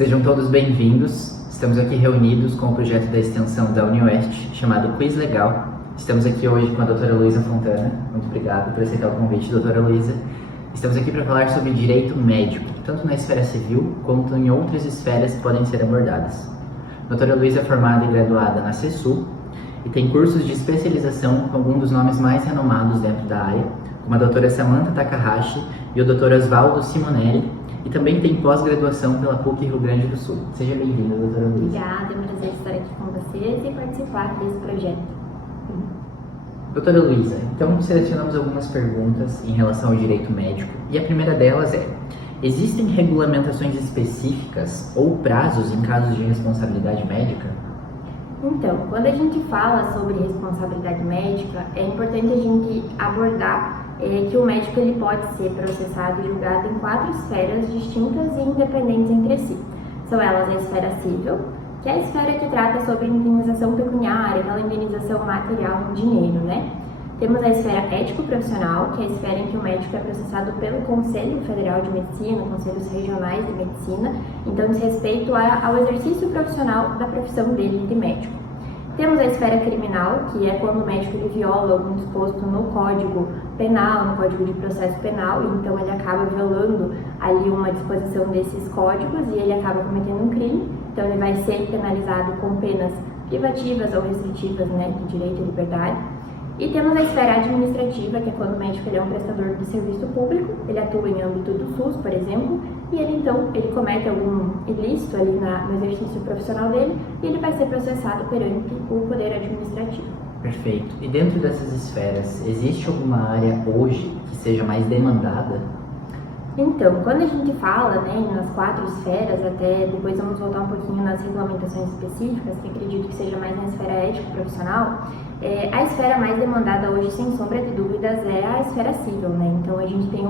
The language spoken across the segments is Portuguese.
Sejam todos bem-vindos. Estamos aqui reunidos com o projeto da extensão da UniOeste, chamado Quiz Legal. Estamos aqui hoje com a doutora Luísa Fontana. Muito obrigado por aceitar o convite, doutora Luísa. Estamos aqui para falar sobre direito médico, tanto na esfera civil quanto em outras esferas que podem ser abordadas. A doutora Luísa é formada e graduada na CESU e tem cursos de especialização com alguns dos nomes mais renomados dentro da área, como a doutora Samantha Takahashi e o doutor Osvaldo Simonelli, e também tem pós-graduação pela PUC Rio Grande do Sul. Seja bem-vinda, doutora Luísa. Obrigada, é um prazer estar aqui com vocês e participar desse projeto. Doutora Luísa, então selecionamos algumas perguntas em relação ao direito médico, e a primeira delas é: existem regulamentações específicas ou prazos em casos de responsabilidade médica? Então, quando a gente fala sobre responsabilidade médica, é importante a gente abordar que o médico ele pode ser processado e julgado em 4 esferas distintas e independentes entre si. São elas a esfera civil, que é a esfera que trata sobre indenização pecuniária, aquela indenização material em dinheiro, né? Temos a esfera ético-profissional, que é a esfera em que o médico é processado pelo Conselho Federal de Medicina, Conselhos Regionais de Medicina, então diz respeito ao exercício profissional da profissão dele de médico. Temos a esfera criminal, que é quando o médico ele viola algum disposto no Código Penal, no Código de Processo Penal, e então ele acaba violando ali uma disposição desses códigos e ele acaba cometendo um crime, então ele vai ser penalizado com penas privativas ou restritivas, né, de direito e liberdade. E temos a esfera administrativa, que é quando o médico ele é um prestador de serviço público, ele atua em âmbito do SUS, por exemplo, e ele comete algum ilícito ali no exercício profissional dele e ele vai ser processado perante o poder administrativo. Perfeito. E dentro dessas esferas, existe alguma área hoje que seja mais demandada? Então, quando a gente fala, né, nas 4 esferas, até depois vamos voltar um pouquinho nas regulamentações específicas, que acredito que seja mais na esfera ético-profissional, a esfera mais demandada hoje, sem sombra de dúvidas, é a esfera civil, né? Então, a gente tem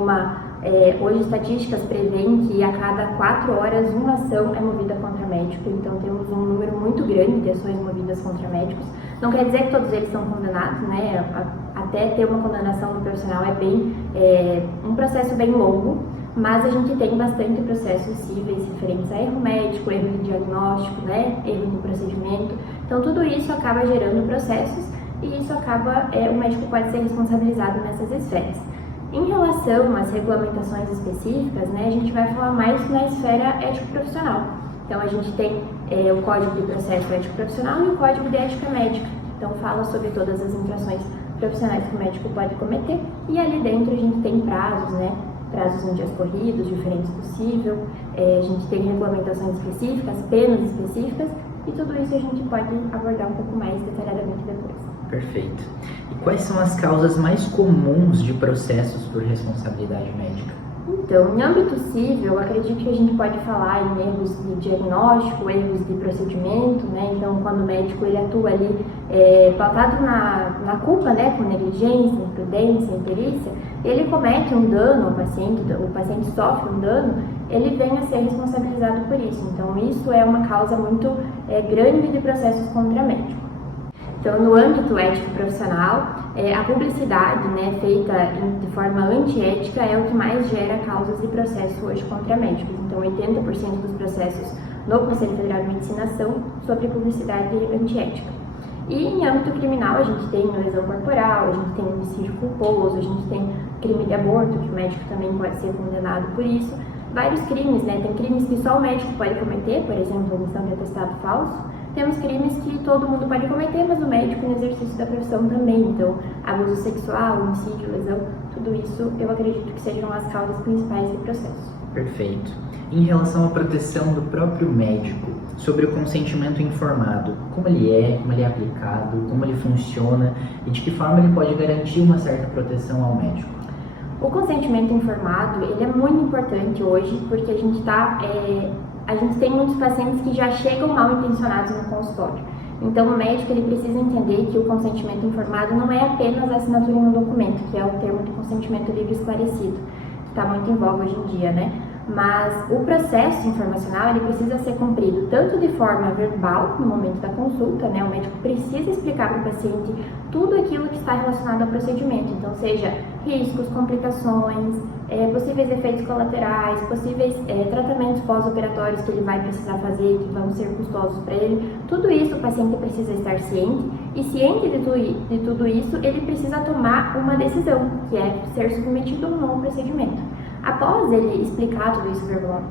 hoje estatísticas prevêem que a cada 4 horas uma ação é movida contra médico, então temos um número muito grande de ações movidas contra médicos. Não quer dizer que todos eles são condenados, né? Até ter uma condenação do profissional é um processo bem longo, mas a gente tem bastante processos cíveis referentes a erro médico, erro de diagnóstico, né? Erro no procedimento. Então tudo isso acaba gerando processos e isso acaba, o médico pode ser responsabilizado nessas esferas. Em relação às regulamentações específicas, né, a gente vai falar mais na esfera ético-profissional. Então a gente tem o Código de Processo Ético-Profissional e o Código de Ética Médica. Então fala sobre todas as infrações profissionais que o médico pode cometer e ali dentro a gente tem prazos, né? Prazos em dias corridos, diferentes possível, a gente tem regulamentações específicas, penas específicas e tudo isso a gente pode abordar um pouco mais detalhadamente depois. Perfeito. E quais são as causas mais comuns de processos por responsabilidade médica? Então, em âmbito civil, eu acredito que a gente pode falar em erros de diagnóstico, erros de procedimento, né? Então, quando o médico ele atua ali pautado na culpa, né, com negligência, imprudência, imperícia, ele comete um dano ao paciente, o paciente sofre um dano, ele vem a ser responsabilizado por isso. Então, isso é uma causa muito grande de processos contra médico. Então, no âmbito ético-profissional, a publicidade, né, feita de forma antiética é o que mais gera causas de processo hoje contra médicos. Então, 80% dos processos no Conselho Federal de Medicina são sobre publicidade antiética. E em âmbito criminal, a gente tem lesão corporal, a gente tem homicídio culposo, a gente tem crime de aborto, que o médico também pode ser condenado por isso. Vários crimes, né? Tem crimes que só o médico pode cometer, por exemplo, omissão de atestado falso. Temos crimes que todo mundo pode cometer, mas o médico no exercício da profissão também. Então, abuso sexual, homicídio, lesão, tudo isso eu acredito que sejam as causas principais de processo. Perfeito. Em relação à proteção do próprio médico, sobre o consentimento informado, como ele é aplicado, como ele funciona e de que forma ele pode garantir uma certa proteção ao médico? O consentimento informado, ele é muito importante hoje, porque a gente tem muitos pacientes que já chegam mal intencionados no consultório. Então, o médico ele precisa entender que o consentimento informado não é apenas a assinatura em um documento, que é o termo de consentimento livre e esclarecido, que está muito em voga hoje em dia, né? mas o processo informacional ele precisa ser cumprido tanto de forma verbal, no momento da consulta, né? O médico precisa explicar para o paciente tudo aquilo que está relacionado ao procedimento, então seja riscos, complicações, possíveis efeitos colaterais, possíveis tratamentos pós-operatórios que ele vai precisar fazer, que vão ser custosos para ele, tudo isso o paciente precisa estar ciente, e ciente de tudo isso, ele precisa tomar uma decisão, que é ser submetido ou não ao procedimento. Após ele explicar tudo isso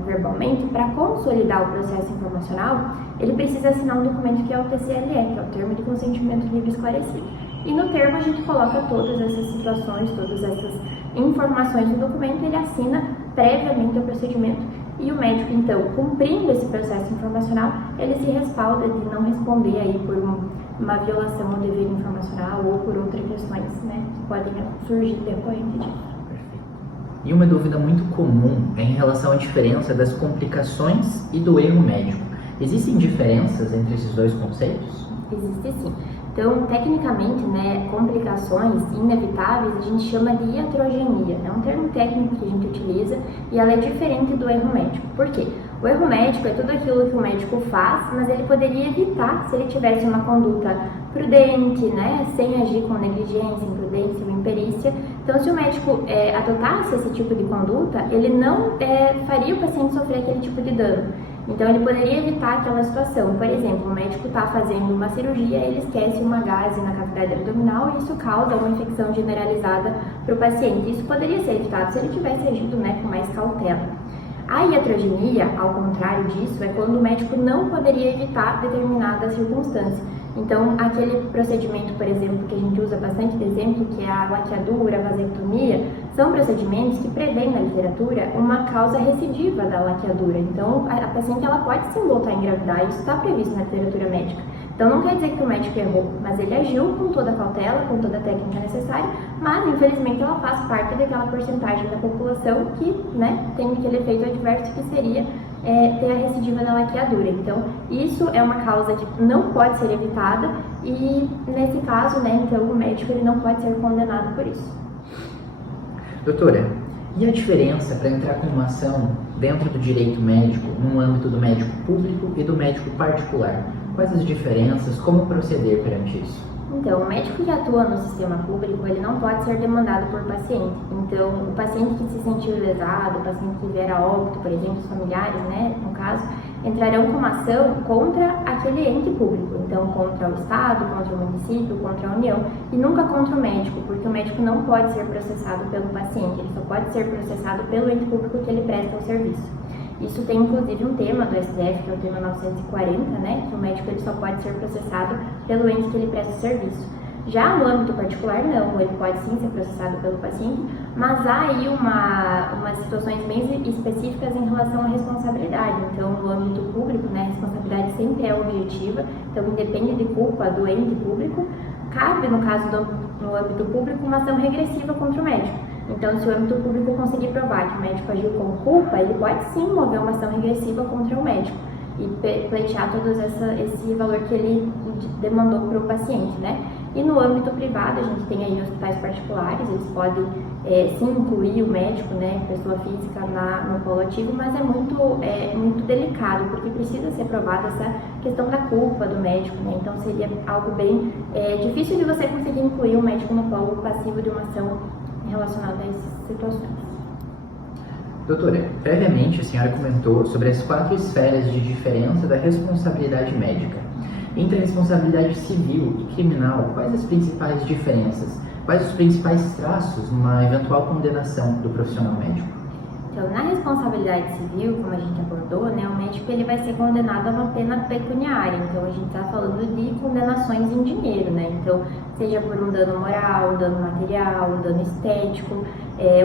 verbalmente, para consolidar o processo informacional, ele precisa assinar um documento que é o TCLE, que é o Termo de Consentimento Livre Esclarecido. E no termo a gente coloca todas essas situações, todas essas informações no documento, ele assina previamente ao procedimento. E o médico, então, cumprindo esse processo informacional, ele se respalda de não responder aí por uma violação ao dever informacional ou por outras questões, né, que podem surgir decorrente disso. E uma dúvida muito comum é em relação à diferença das complicações e do erro médico. Existem diferenças entre esses dois conceitos? Existe sim. Então, tecnicamente, né, complicações inevitáveis a gente chama de iatrogenia. É um termo técnico que a gente utiliza e ela é diferente do erro médico. Por quê? O erro médico é tudo aquilo que o médico faz, mas ele poderia evitar se ele tivesse uma conduta prudente, né, sem agir com negligência, imprudência ou imperícia. Então, se o médico adotasse esse tipo de conduta, ele não faria o paciente sofrer aquele tipo de dano. Então, ele poderia evitar aquela situação. Por exemplo, o médico está fazendo uma cirurgia, ele esquece uma gase na cavidade abdominal e isso causa uma infecção generalizada para o paciente. Isso poderia ser evitado se ele tivesse agido, né, com mais cautela. A iatrogenia, ao contrário disso, é quando o médico não poderia evitar determinada circunstância. Então, aquele procedimento, por exemplo, que a gente usa bastante de exemplo, que é a laqueadura, a vasectomia, são procedimentos que prevêem na literatura uma causa recidiva da laqueadura. Então, a paciente ela pode sim voltar a engravidar, isso está previsto na literatura médica. Então, não quer dizer que o médico errou, mas ele agiu com toda a cautela, com toda a técnica necessária, mas, infelizmente, ela faz parte daquela porcentagem da população que, né, tem aquele efeito adverso que seria ter a recidiva da laqueadura. Então, isso é uma causa que não pode ser evitada e, nesse caso, né, então, o médico ele não pode ser condenado por isso. Doutora, e a diferença para entrar com uma ação dentro do direito médico, no âmbito do médico público e do médico particular? Quais as diferenças? Como proceder perante isso? Então, o médico que atua no sistema público, ele não pode ser demandado por paciente. Então, o paciente que se sentir lesado, o paciente que vier a óbito, por exemplo, os familiares, né, no caso, entrarão com uma ação contra aquele ente público. Então, contra o Estado, contra o município, contra a União, e nunca contra o médico, porque o médico não pode ser processado pelo paciente, ele só pode ser processado pelo ente público que ele presta o serviço. Isso tem inclusive um tema do STF, que é o tema 940, né, que o médico ele só pode ser processado pelo ente que ele presta o serviço. Já no âmbito particular, não, ele pode sim ser processado pelo paciente, mas há aí umas situações bem específicas em relação à responsabilidade. Então, no âmbito público, né, a responsabilidade sempre é objetiva, então independe de culpa do ente público. Cabe, no caso no âmbito público, uma ação regressiva contra o médico. Então, se o âmbito público conseguir provar que o médico agiu com culpa, ele pode sim mover uma ação regressiva contra o médico e pleitear todo esse valor que ele demandou para o paciente, né? E no âmbito privado, a gente tem aí hospitais particulares, eles podem sim incluir o médico, né, pessoa física no polo ativo, mas é muito delicado, porque precisa ser provada essa questão da culpa do médico, né? Então seria algo bem difícil de você conseguir incluir o médico no polo passivo de uma ação relacionada a essas situações. Doutora, previamente a senhora comentou sobre as 4 esferas de diferença da responsabilidade médica. Entre a responsabilidade civil e criminal, quais as principais diferenças? Quais os principais traços numa eventual condenação do profissional médico? Então, na responsabilidade civil, como a gente abordou, né, o médico ele vai ser condenado a uma pena pecuniária. Então, a gente está falando de condenações em dinheiro, né? Então, seja por um dano moral, um dano material, um dano estético,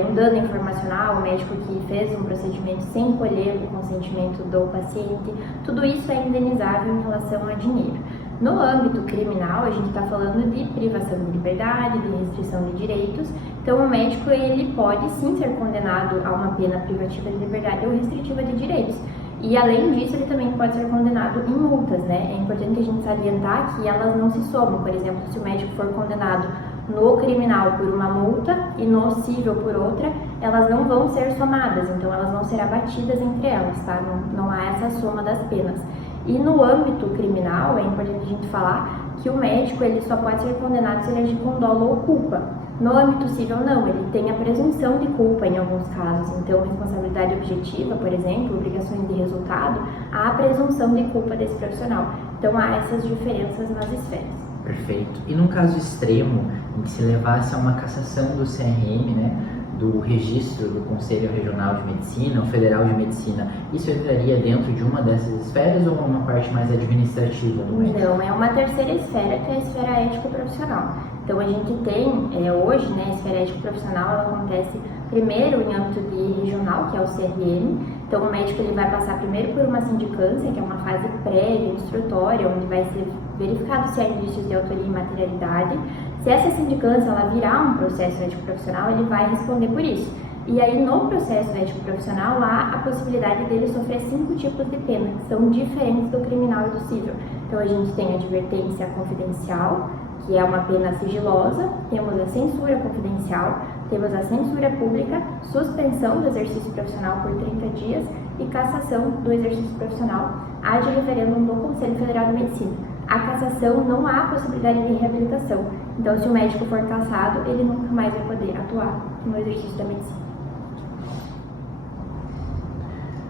um dano informacional, o médico que fez um procedimento sem colher o consentimento do paciente, tudo isso é indenizável em relação a dinheiro. No âmbito criminal, a gente está falando de privação de liberdade, de restrição de direitos. Então, o médico ele pode sim ser condenado a uma pena privativa de liberdade ou restritiva de direitos. E, além disso, ele também pode ser condenado em multas, né? É importante a gente salientar que elas não se somam. Por exemplo, se o médico for condenado no criminal por uma multa e no civil por outra, elas não vão ser somadas, então elas vão ser abatidas entre elas, tá? Não há essa soma das penas. E no âmbito criminal, é importante a gente falar que o médico ele só pode ser condenado se ele agir com dolo ou culpa. No âmbito civil, não, ele tem a presunção de culpa em alguns casos. Então, responsabilidade objetiva, por exemplo, obrigações de resultado, há a presunção de culpa desse profissional. Então, há essas diferenças nas esferas. Perfeito. E num caso extremo, em que se levasse a uma cassação do CRM, né, do registro do Conselho Regional de Medicina, ou Federal de Medicina, isso entraria dentro de uma dessas esferas ou uma parte mais administrativa do médico? Não, é uma terceira esfera, que é a esfera ético-profissional. Então, a gente tem, hoje, né, a esfera ético-profissional, ela acontece primeiro em âmbito de regional, que é o CRM. Então, o médico ele vai passar primeiro por uma sindicância, que é uma fase prévia, instrutória, onde vai ser verificado se há indícios de autoria e materialidade. Se essa sindicância ela virar um processo ético-profissional, ele vai responder por isso. E aí, no processo ético-profissional, há a possibilidade dele sofrer 5 tipos de pena, que são diferentes do criminal e do civil. Então, a gente tem a advertência confidencial, que é uma pena sigilosa, temos a censura confidencial, temos a censura pública, suspensão do exercício profissional por 30 dias e cassação do exercício profissional ad referendum do Conselho Federal de Medicina. A cassação não há possibilidade de reabilitação, então se o médico for cassado, ele nunca mais vai poder atuar no exercício da medicina.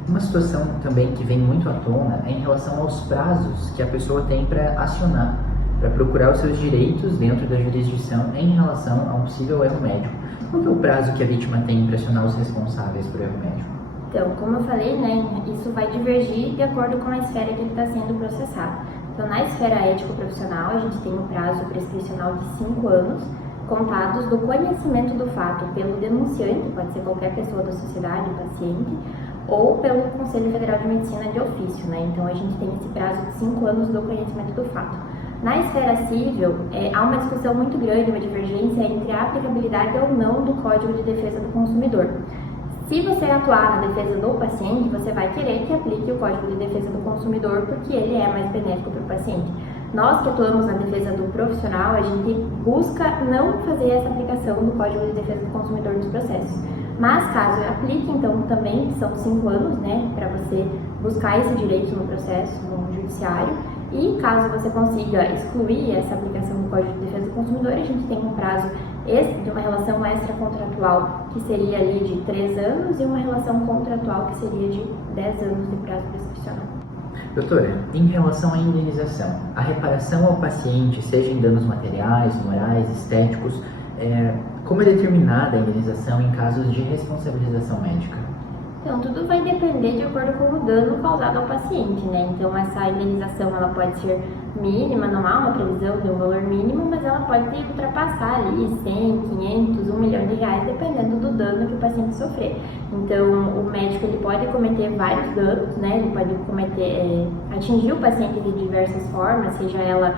Uma situação também que vem muito à tona é em relação aos prazos que a pessoa tem para acionar, para procurar os seus direitos dentro da jurisdição em relação a um possível erro médico. Qual é o prazo que a vítima tem para acionar os responsáveis por erro médico? Então, como eu falei, né, isso vai divergir de acordo com a esfera que ele está sendo processado. Então, na esfera ético-profissional, a gente tem um prazo prescricional de 5 anos, contados do conhecimento do fato pelo denunciante, pode ser qualquer pessoa da sociedade, o paciente, ou pelo Conselho Federal de Medicina de ofício, né? Então, a gente tem esse prazo de 5 anos do conhecimento do fato. Na esfera civil, há uma discussão muito grande, uma divergência entre a aplicabilidade ou não do Código de Defesa do Consumidor. Se você atuar na defesa do paciente, você vai querer que aplique o Código de Defesa do Consumidor, porque ele é mais benéfico para o paciente. Nós que atuamos na defesa do profissional, a gente busca não fazer essa aplicação do Código de Defesa do Consumidor nos processos. Mas caso aplique, então também são 5 anos, né, para você buscar esse direito no processo, no judiciário. E caso você consiga excluir essa aplicação do Código de Defesa do Consumidor, a gente tem um prazo de uma relação extracontratual que seria ali de 3 anos e uma relação contratual que seria de 10 anos de prazo prescricional. Doutora, em relação à indenização, a reparação ao paciente, seja em danos materiais, morais, estéticos, como é determinada a indenização em casos de responsabilização médica? Então, tudo vai depender de acordo com o dano causado ao paciente, né? Então, essa indenização, ela pode ser mínima, não há uma previsão de um valor mínimo, mas ela pode ultrapassar ali 100, 500, 1 milhão de reais, dependendo do dano que o paciente sofrer. Então, o médico, ele pode cometer vários danos, né? Ele pode atingir o paciente de diversas formas, seja ela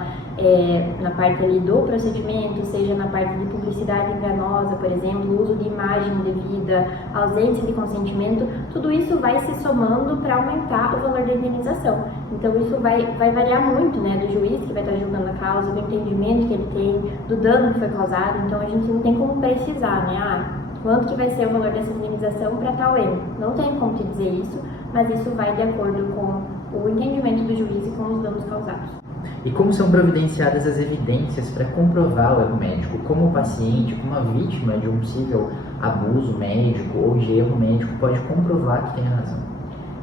na parte ali do procedimento, seja na parte de publicidade enganosa, por exemplo, uso de imagem indevida, ausência de consentimento, tudo isso vai se somando para aumentar o valor da indenização. Então isso vai variar muito, né, do juiz que vai estar julgando a causa, do entendimento que ele tem, do dano que foi causado, então a gente não tem como precisar, né, quanto que vai ser o valor dessa indenização para tal erro. Não tem como te dizer isso, mas isso vai de acordo com o entendimento do juiz e com os danos causados. E como são providenciadas as evidências para comprovar o erro médico? Como o paciente, como a vítima de um possível abuso médico ou de erro médico pode comprovar que tem razão?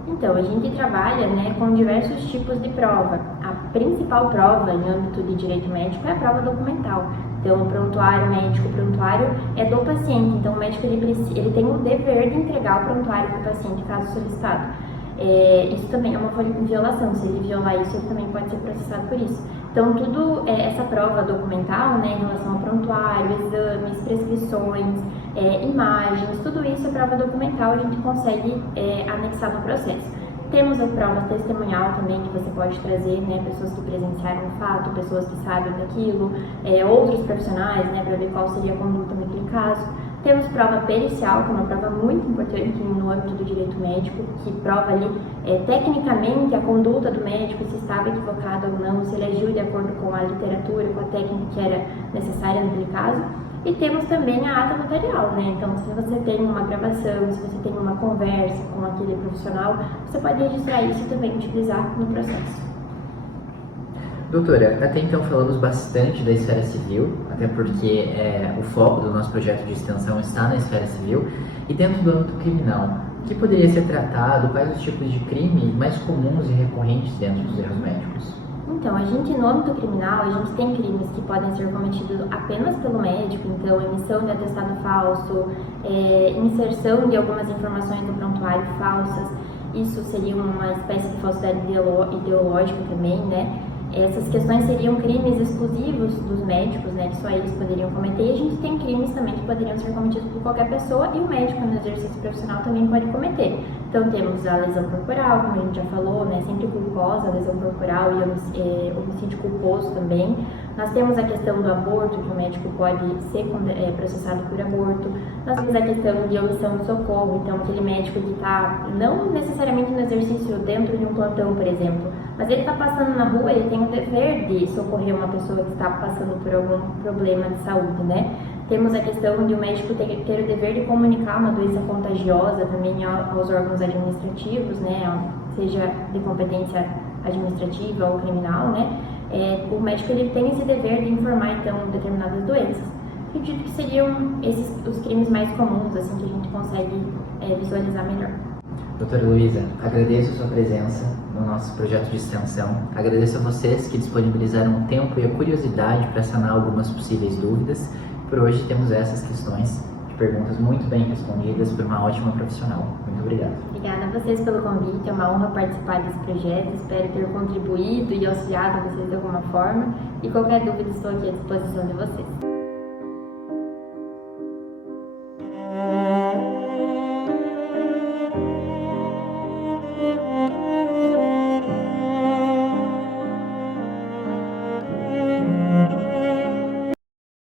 Então, a gente trabalha, né, com diversos tipos de prova. A principal prova em âmbito de direito médico é a prova documental. Então, o prontuário médico, o prontuário é do paciente. Então, o médico ele tem o dever de entregar o prontuário para o paciente, caso solicitado. Isso também é uma violação. Se ele violar isso, ele também pode ser processado por isso. Então, tudo essa prova documental, né, em relação ao prontuário, exames, prescrições, imagens, tudo isso é prova documental, a gente consegue anexar no processo. Temos a prova testemunhal também, que você pode trazer, né, pessoas que presenciaram o fato, pessoas que sabem daquilo, outros profissionais, né, para ver qual seria a conduta naquele caso. Temos prova pericial, que é uma prova muito importante no âmbito do direito médico, que prova ali tecnicamente a conduta do médico, se estava equivocado ou não, se ele agiu de acordo com a literatura, com a técnica que era necessária naquele caso. E temos também a ata notarial, né? Então, se você tem uma gravação, se você tem uma conversa com aquele profissional, você pode registrar isso e também utilizar no processo. Doutora, até então falamos bastante da esfera civil, até porque o foco do nosso projeto de extensão está na esfera civil, e dentro do âmbito criminal, o que poderia ser tratado, quais os tipos de crime mais comuns e recorrentes dentro dos erros médicos? Então, a gente no âmbito criminal, a gente tem crimes que podem ser cometidos apenas pelo médico, então emissão de atestado falso, inserção de algumas informações no prontuário falsas, isso seria uma espécie de falsidade ideológica também, né? Essas questões seriam crimes exclusivos dos médicos, né, que só eles poderiam cometer, e a gente tem crimes também que poderiam ser cometidos por qualquer pessoa e o médico no exercício profissional também pode cometer. Então temos a lesão corporal, como a gente já falou, né, sempre culposa, a lesão corporal e homicídio culposo também. Nós temos a questão do aborto, que o médico pode ser processado por aborto. Nós temos a questão de omissão de socorro, então aquele médico que está, não necessariamente no exercício dentro de um plantão, por exemplo, mas ele está passando na rua, ele tem o dever de socorrer uma pessoa que está passando por algum problema de saúde, né? Temos a questão de o médico ter o dever de comunicar uma doença contagiosa também aos órgãos administrativos, né? Seja de competência administrativa ou criminal, né? O médico ele tem esse dever de informar, então, determinadas doenças. Acredito que seriam esses os crimes mais comuns, assim, que a gente consegue visualizar melhor. Doutora Luísa, agradeço a sua presença no nosso projeto de extensão. Agradeço a vocês que disponibilizaram o tempo e a curiosidade para sanar algumas possíveis dúvidas. Por hoje temos essas questões de perguntas muito bem respondidas por uma ótima profissional. Muito obrigado. Obrigada a vocês pelo convite, é uma honra participar desse projeto. Espero ter contribuído e auxiliado vocês de alguma forma. E qualquer dúvida, estou aqui à disposição de vocês.